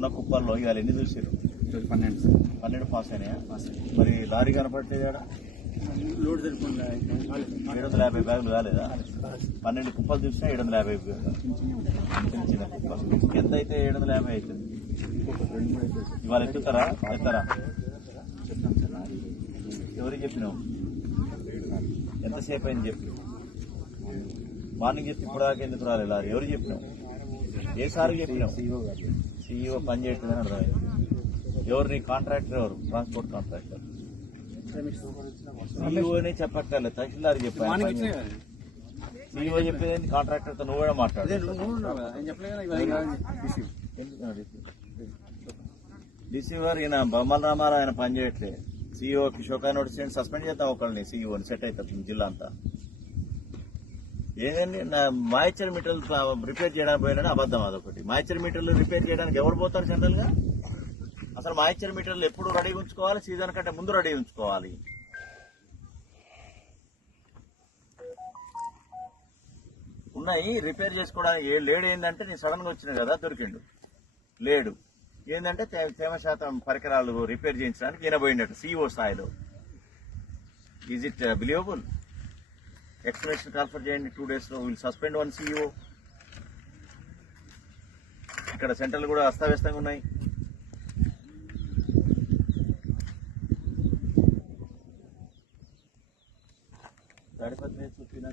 ఉన్న కుప్పల్లో ఇవాళ ఎన్ని చూసారు? 12 పాస్ అయినాయా? మరి లారీ కనపడలేదు ఆడ? 750 బ్యాగులు కాలేదా? 12 కుప్పలు చూసినా 750 చిన్న చిన్న కుప్పలు. ఎంత అయితే 750 అవుతుంది. ఇవాళ ఎత్తుతారా? ఎవరికి చెప్పినావు? ఎంతసేపు అయింది చెప్పి? మార్నింగ్ చెప్తే ఇప్పుడు దాకా ఎందుకు రాలేదు లారీ? ఎవరికి చెప్పినావు? ఏ సార్ చెప్పినావు? CEO పని చేయట్లేదని అర్థమైంది. ఎవరు నీ కాంట్రాక్టర్? ఎవరు? Transport contractor. CEOనే చెప్పక్కర్లేదు, తహసీల్దార్ చెప్పాను. CEO చెప్పేది కాంట్రాక్టర్తో నువ్వు కూడా మాట్లాడు. రిసీవర్ ఈయన బొమ్మల రామారావు ఆయన పని చేయట్లేదు. CEOకి షోకా నోటీస్ సస్పెండ్ చేద్దాం ఒకళ్ళని. CEOని సెట్ అవుతుంది జిల్లా అంతా. ఏదండి మాయిశ్చర్ మీటర్లు రిపేర్ చేయడానికి పోయినా అబద్ధం. అదొకటి. మాయిశ్చర్ మీటర్లు రిపేర్ చేయడానికి ఎవరు పోతారు జనరల్ గా? అసలు మాయిశ్చర్ మీటర్లు ఎప్పుడు రెడీ ఉంచుకోవాలి? సీజన్ కంటే ముందు రెడీ ఉంచుకోవాలి. ఉన్నాయి రిపేర్ చేసుకోవడానికి. లేడు ఏంటంటే నేను సడన్ గా వచ్చిన కదా దొరికిండు. లేడు ఏంటంటే తేమ శాతం పరికరాలు రిపేర్ చేయించడానికి ఈయన పోయినట్టు CEO స్థాయిలో. Is it believable? Explanation transfer చేయండి 2 days లో. Will suspend 1 CEO. ఇక్కడ సెంటర్లు కూడా అస్తవ్యస్తంగా ఉన్నాయి. తాడిపత్రి చెప్పిన